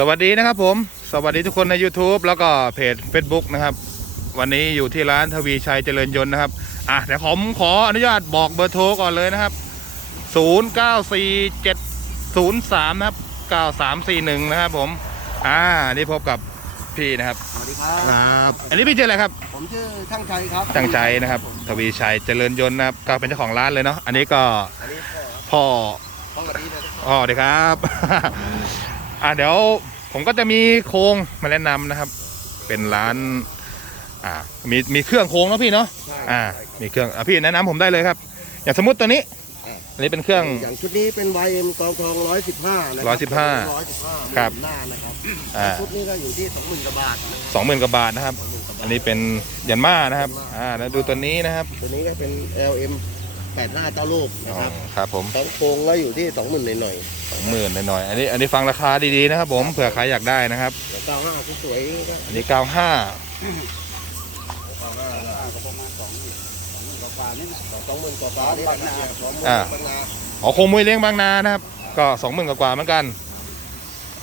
สวัสดีนะครับผม สวัสดีทุกคนใน YouTube แล้วก็เพจ Facebook นะครับ วันนี้อยู่ที่ร้านทวีชัยเจริญยนต์นะครับ อะเดี๋ยวผมขออนุญาตบอกเบอร์โทรก่อนเลยนะครับ 094703 นะครับ 9341 นะครับผม อ่า นี่พบกับพี่นะครับ สวัสดีครับครับ อันนี้พี่ชื่ออะไรครับ ผมชื่อช่างชัยครับตั้งใจนะครับ ทวีชัยเจริญยนต์นะครับ ก็เป็นเจ้าของร้านเลยเนาะ อันนี้ก็อันนี้พ่อพ่อครับพ่อสวัสดีนะอ๋อเดี๋ยวครับ อ่าเดี๋ยวผมก็จะมีโครงมาแนะนำนะครับ เป็นร้าน อ่า มีมีเครื่องโครงเนาะพี่เนาะอ่า มีเครื่องอะพี่แนะนำผมได้เลยครับ อย่างสมมติตัวนี้อันนี้เป็นเครื่องอย่างชุดนี้เป็น YM กองทอง115นะร้อยสิบห้า115ครับหน้านะครับอ่าชุดนี้ก็อยู่ที่20,000กว่าบาทนะสองหมื่นกว่าบาทนะครับ20,000กว่าบาทอันนี้เป็นยันมานะครับ อ่าแล้วดูตัวนี้นะครับ ตัวนี้ก็เป็น LM 85เจ้าลูกนะอ๋อครับครับผมทั้งโครงก็อยู่ที่ 20,000หน่อยสองหมื่นหน่อยๆอันนี้อันนี้ฟังราคาดีๆนะครับผมเผื่อใครอยากได้นะครับ ๆแล้ว95สวยๆก็อันนี้เก้าห้าก็ประมาณ20,000กว่าบาทนี่นะ20,000กว่าบาทนี่นะครับพร้อมอ่า บางนาอ๋อโครงมวยเลี้ยงบางนานะครับ ก็สองหมื่นกว่าๆเหมือนกัน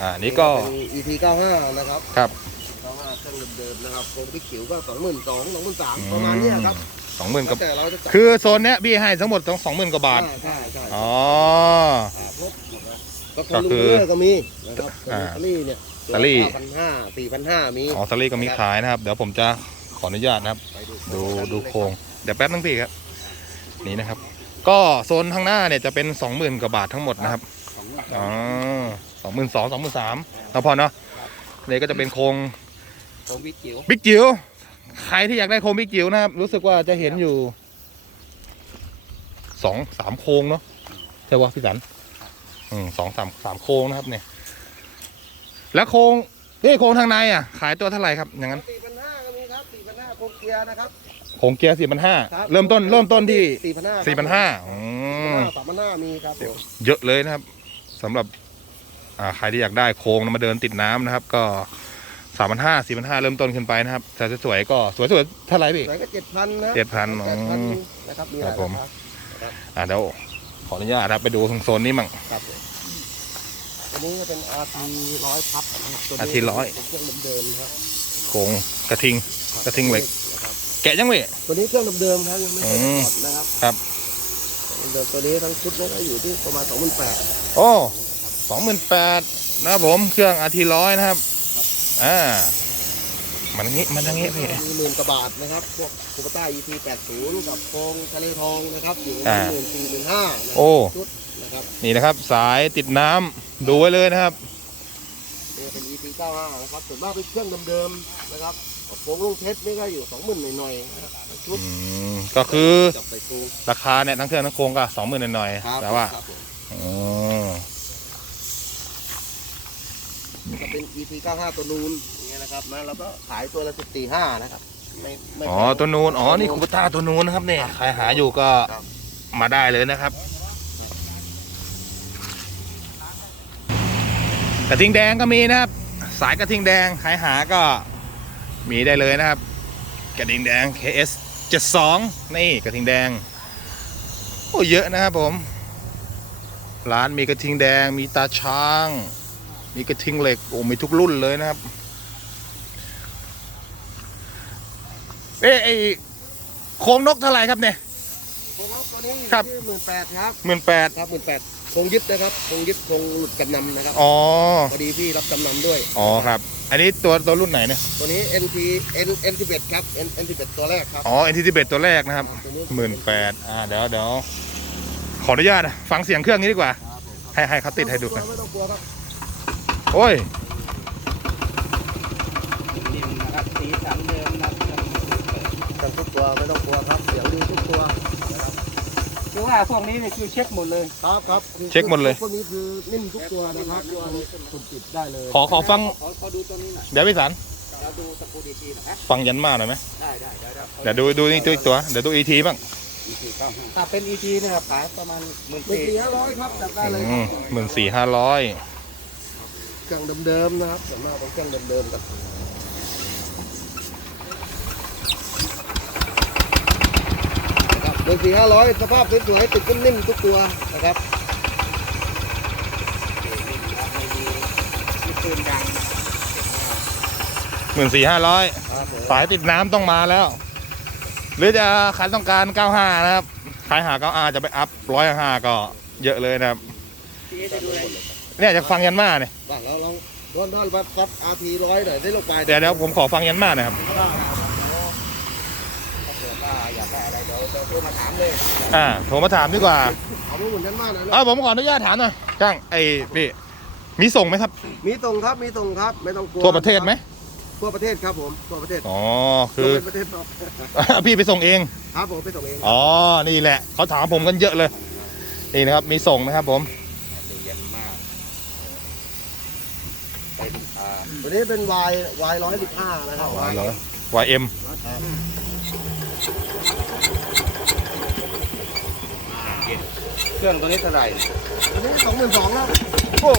อ่านี่ก็เป็น EP 95นะครับครับ95เครื่องเดิมๆนะครับโครงพริกขิวก็22,000 23,000ประมาณเนี้ยครับ สองหมื่นกับแต่เราจะจัดคือโซนเนี้ยพี่ให้ทั้งหมดต้องสองหมื่นกว่าบาทใช่ใช่อ๋อครบหมดแล้วก็ก็คือคือก็มีนะครับอ่าซารี่เนี่ยซารี่ พันห้าสี่พันห้ามีอ๋อสลีก็มีขายนะครับ เดี๋ยวผมจะขออนุญาตนะครับ ไปดูดูโครงเดี๋ยวแป๊บนึงพี่ครับ นี่นะครับ ก็โซนข้างหน้าเนี่ยจะเป็นสองหมื่นกว่าบาททั้งหมดนะครับอ๋อสองหมื่นสองสองหมื่นสามเราพอเนาะนี่ก็จะเป็นโครงโครงพริกขิวบิ๊กจิ๋ว ใครที่อยากได้โครงบิ๊กจิ๋วนะครับ รู้สึกว่าจะเห็นอยู่สองสามโครงเนาะใช่ป่ะพี่สันอืมสองสามสามโครงนะครับเนี่ย แล้วโครงเฮ้ยโครงทางในอะ ขายตัวเท่าไหร่ครับอย่างนั้นสี่พันห้าก็มีครับสี่พันห้าโครงเกียร์นะครับ โครงเกียร์สี่พันห้าครับเริ่มต้นเริ่มต้นที่สี่พันห้าสี่พันห้าอืมสามพันห้ามีครับผมเยอะเลยนะครับสำหรับ อ่าใครที่อยากได้โครงมาเดินติดน้ำนะครับ ก็ สามพันห้าสี่พันห้าเริ่มต้นขึ้นไปนะครับแต่สวยๆก็สวยๆเท่าไหร่พี่ไหนก็เจ็ดพันนะเจ็ดพันอ๋อเจ็ดพันนะครับมีหลายครับผมราคาอ่าเดี๋ยวขออนุญาตนะครับไปดูทางโซนนี้มั่ง ครับผมตัวนี้ก็เป็น RT ร้อยพับนะครับตัวนี้ RT ร้อย เป็นเครื่องเดิมๆนะครับโครงกระทิง กระทิงเหล็ก นะครับแกะยังเว้ย ตัวนี้เครื่องเดิมๆครับยังไม่อืได้มถอดนะครับครับ เดิมตัวนี้ทั้งชุดนี่ก็อยู่ที่ประมาณสองหมื่นแปดโอ้สองหมื่นแปดนะครับผมเครื่องอาทีร้อยนะครับ อ่ามันงี้มันทางงี้พี่ มีหมื่นกว่าบาทนะครับ พวกคูปต้า EP 80 กับโครงทะเลทองนะครับอยู่อ่าหมื่นสี่หมื่นห้าโอ้ ชุดนะครับนี่นะครับ สายติดน้ำดูไว้เลยนะครับนี่เป็น EP 95นะครับส่วนมากเป็นเครื่องเดิมๆนะครับโครงลูกเพชรนี่ก็อยู่สองหมื่นหน่อยๆนะครับชุดอืม ก็คือจับใส่โครงราคาเนี่ยทั้งเครื่องทั้งโครงก็สองหมื่นหน่อยครับๆแต่ว่าครับผม อ๋อ ก็เป็น EP 95 ตัวนูนอย่างเงี้ยนะครับนะแล้วก็ขายตัวละ145นะครับไม่ไม่ อ๋อตัวนูนอ๋อนี่คูปต้าตัวนูนนะครับเนี่ยใครหาอยู่ก็ครับ มาได้เลยนะครับ กระทิงแดงก็มีนะครับ สายกระทิงแดงใครหาก็มีได้เลยนะครับ กระทิงแดง KS 72นี่กระทิงแดงโอ้เยอะนะครับผม ร้านมีกระทิงแดงมีตาช้าง มีกระทิงเหล็กโอ้มีทุกรุ่นเลยนะครับ เอ๊ะไอโครงนกเท่าไหร่ครับเนี่ยโครงตัวนี้อยู่ครับ ที่หมื่นแปดครับ หมื่นแปดครับหมื่นแปดคงยึดนะครับคงยึดคงหลุดจำนำนะครับอ๋อ พอดีพี่รับจำนำด้วยอ๋อครับ อันนี้ตัวตัวรุ่นไหนเนี่ย ตัวนี้ NT N N11 ครับ N N11 ตัวแรกครับ อ๋อ NT 1ตัวแรกนะครับตัวนี้หมื่นแปดอ่าเดี๋ยวเดี๋ยวขออนุญาตนะฟังเสียงเครื่องนี้ดีกว่า ครับผมครับให้ให้เขาติดให้ดูหนะ ไม่ต้องกลัวครับ โอ้ยนิ่มนะครับสีสันเดิมนะครับต้องทุกตัวไม่ต้องกลัวครับเสียงดีทุกตัวคือว่าพวกนี้เนี่ยคือเช็คหมดเลย ครับครับเช็คหมดเลย พวกนี้คือนิ่มทุกตัวนะครับตัวนี้สุดติดได้เลยขอขอฟังขอขอดูตัวนี้หน่อยเดี๋ยวพี่สันแล้วดูสกูดีทีหน่อยนะฟังยันมาหน่อยไหมได้ได้ได้ได้เดี๋ยวดูดูนี่ตัวอีกตัวเดี๋ยวดู ET บ้างถ้าเป็น ET เนี่ยขายประมาณหมื่นหมื่นสี่สี่ห้าร้อยครับจับได้เลยอืมหมื่นสี่ห้าร้อย เครื่องเดิมๆนะครับส่วนมากเป็นเครื่องเดิมๆกันครับหมื่นสี่ห้าร้อยสภาพสวยๆติดนิ่มๆทุกตัวนะครับมีปืนยางหมื่นสี่ห้าร้อยครับผมสายติดน้ำต้องมาแล้ว หรือจะใครต้องการ95นะครับใครหา95จะไปอัพ105ก็เยอะเลยนะครับ เนี่ยจะฟังยันมาเนี่ยบ้างเราลองด้วนด้วนวัดวัดอาร์พีร้อยหน่อยได้ลงไปเดี๋ยวเดี๋ยวผมขอฟังยันมาหน่อยครับอยากได้อะไรเดี๋ยวเดี๋ยวโทรมาถามเลยอ่าโทรมาถามดีกว่าเอาไม่หมุนนั้นมากหน่อยเอ้าผมขออนุญาตถามหน่อยจ้างไอ้พี่มีส่งไหมครับ มีส่งครับมีส่งครับไม่ต้องกลัวทั่วประเทศไหมทั่วประเทศครับผมทั่วประเทศอ๋อคือยกเว้นประเทศนอกพี่ไปส่งเองครับผมไปส่งเองอ๋อนี่แหละเขาถามผมกันเยอะเลยนี่นะครับมีส่งนะครับผม เย็นมากเป็น อ่าวันนี้เป็น Y Y ร้อยสิบห้านะครับวายเหรอวายเอ็มเครื่องตัวนี้เท่าไหร่วันนี้สองหมื่นสองครับโอ้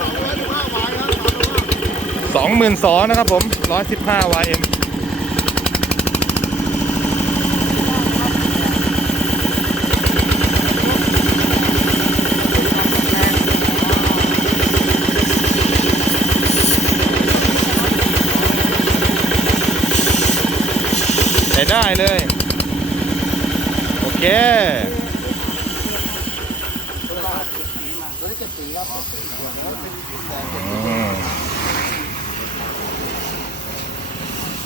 สองร้อยสิบห้า Y ครับสองหมื่นสองนะครับผมร้อยสิบห้าวายเอ็มใช้ ได้เลย โอเคตัวนี้เจ็ดสีครับอืม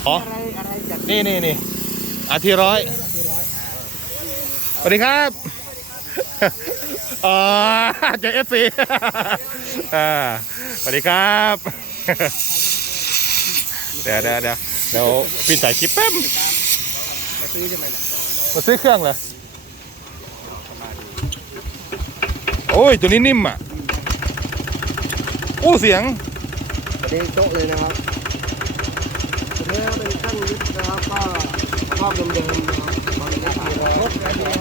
อ๋ออะไรอะไรจัดนี่นี่นี่อาทีร้อยสวัสดีครับอ๋อเจอเอฟซีอ่าสวัสดีครับเดี๋ยวเดี๋ยวเดี๋ยวเดี๋ยวปิดสายคลิปแป๊บมา ซื้อใช่ไหมเนี่ยมาซื้อเครื่องเลยโอ้ย ตัวนี้นิ่มอะอู้เสียงประเด็นโต๊ะเลยนะครับตัวนี้เป็นขั้นลิฟต์นะครับก็ชอบเดิมๆนะครับตอนนี้ก็ขายรถอะไรเนี่ย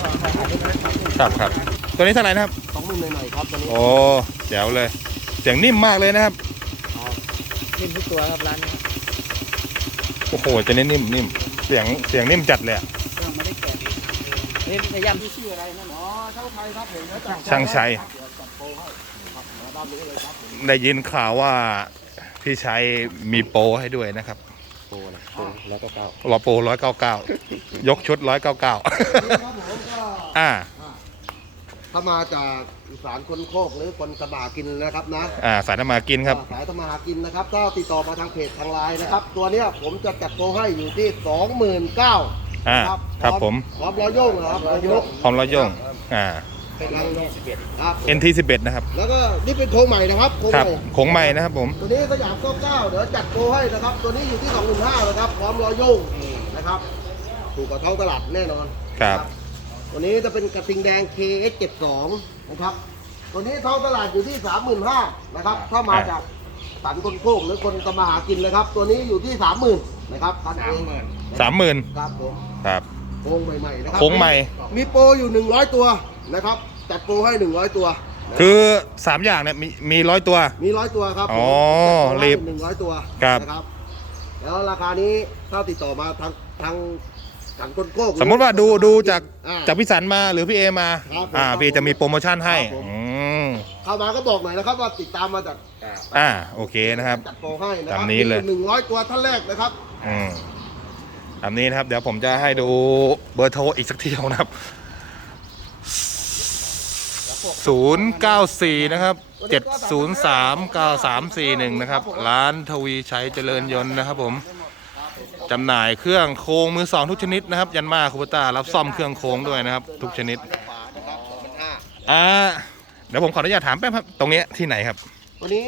ครับครับตัวนี้เท่าไหร่นะครับสองหมื่นหน่อยๆครับตอนนี้โอ้เจ๋วเลย เสียงนิ่มมากเลยนะครับ นิ่มทุกตัวครับร้านนี้โอ้โหจะเน้นนิ่มนิ่ม เสียงเสียงนิ่มจัดเลยอะเครื่องไม่ได้แกะนี่ในย่ำที่ชื่ออะไรนั่นเนาะอ๋อเช่าไทยครับผมแล้วจัดช่างชัยจัดโปรให้ครับมาด้านนี้เลยครับผมได้ยินข่าวว่าพี่ชัยมีโปรให้ด้วยนะครับโปรนะโปรแล้วก็เก้ารอโปรร้อยเก้าเก้ายกชุดร้อยเก้าเก้านี่ครับผมก็ อ่า ถ้ามาจากอีสานคนโคกหรือคนสบากินนะครับนะอ่าสายน้ำมากินครับสายธรรมาหากินนะครับก็ติดต่อมาทางเพจทางไลน์นะครับ ตัวเนี้ยผมจะจัดโปรให้อยู่ที่ 29,000อ่าครับผมพร้อมร้อยโยงนะครับร้อยโยงพร้อมร้อยโยงอ่า เป็นรังครับ NT 11 นะครับแล้วก็นี่เป็นโครงใหม่นะครับโครงครับใหม่โขงใหม่นะครับผม ตัวนี้สยาม99เดี๋ยวจัดโปรให้นะครับ ตัวนี้อยู่ที่ 25,000นะครับพร้อมร้อยโยงนะครับ ถูกกว่าท้องตลาดแน่นอนครับ ตัวนี้จะเป็นกระทิงแดง KS72 นะครับ ตัวนี้ท้องตลาดอยู่ที่ 35,000นะครับ ถ้ามาอ่าจากสันคนโคกหรือคนกำมาหากินนะครับ ตัวนี้อยู่ที่ 30,000นะครับพันเองสามหมื่นครับผมครับโค้งใหม่ๆนะครัโค้งใหม่ มีโปรอยู่ 100 ตัวนะครับ จัดโปรให้ 100 ตัวนะคือสามอย่างเนี่ยมีมีร้อยตัว มีร้อยตัวครับอ๋อจัดโปรีบให้100ตัวครับนะครับ แล้วราคานี้ถ้าติดต่อมาทางทาง สันคนโคกหรือสมมุติว่าดูดูจากอ่ จากพี่สันมาหรือพี่เอมา ครับผมอ่าครับพี่จะมีโปรโมชั่นให้ครับผม อืมเข้ามาก็บอกหน่อยนะครับว่าติดตามมาจากอ่าโอเคนะครับ จัดโปรให้นะครัตามนี้เลย หนึ่งร้อยตัวท่านแรกนะครับ อืมแบบนี้นะครับ เดี๋ยวผมจะให้ดูเบอร์โทรอีกสักทีนะครับ094นะครับ703 9341นะครับ ร้านทวีชัยเจริญยนต์นะครับผม จำหน่ายเครื่องโครงมือสองทุกชนิดนะครับ ยันมาคูปต้ารับซ่อมเครื่องโครงด้วยนะครับ ทุกชนิดอ่าเดี๋ยวผมขออนุญาตถามแป๊บครับตรงเนี้ยที่ไหนครับ วันนี้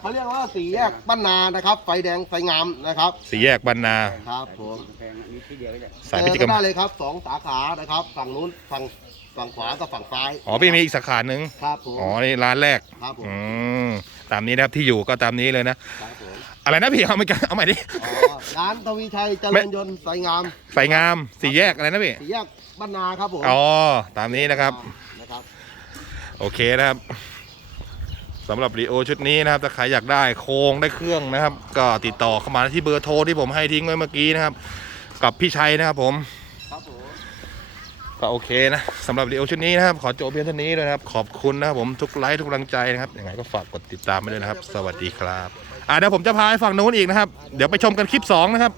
เขาเรียกว่าสี่แยกบ้านนานะครับ ไฟแดงไฟงามนะครับสี่แยกบรรนา ครับผมแพงมีที่เดียวนี่แหละสายพิเจจิอกรกัรนมได้เลยครับสองสาขานะครับ ฝั่งนู้นฝั่งฝั่งขวากับฝั่งซ้ายอ๋อพี่มีอีกสาขาหนึ่งครับผมอ๋อนี่ร้านแรกครับผมอืมตามนี้นะครับที่อยู่ก็ตามนี้เลยนะ ครับผม อะไรนะพี่เอาไม่กล้เอาใหม่ดิร้านทวีชัยเจริญยนต์สางามใส่งามสี่แยกอะไรนะพี่สี่แยกบ้านนาครับผมอ๋อตามนี้นะครับ นะครับ โอเคนะครับสำหรับรีโอชุดนี้นะครับถ้าใครอยากได้โครงได้เครื่องนะครับ ก็ติดต่อเข้ามาที่เบอร์โทรที่ผมให้ทิ้งไว้เมื่อกี้นะครับ กับพี่ชัยนะครับผม ครับผม ก็โอเคนะสำหรับรีโอชุดนี้นะครับ ขอจบเพียงเท่านี้เลยครับ ขอบคุณนะครับผมทุกไลค์ทุกกำลังใจนะครับยังไงก็ฝากกดติดตามไปเลยนะครับ สวัสดีครับ อ่าเดี๋ยวผมจะพาไปฝั่งนู้นอีกนะครับ เดี๋ยวไปชมกันคลิป 2 นะครับ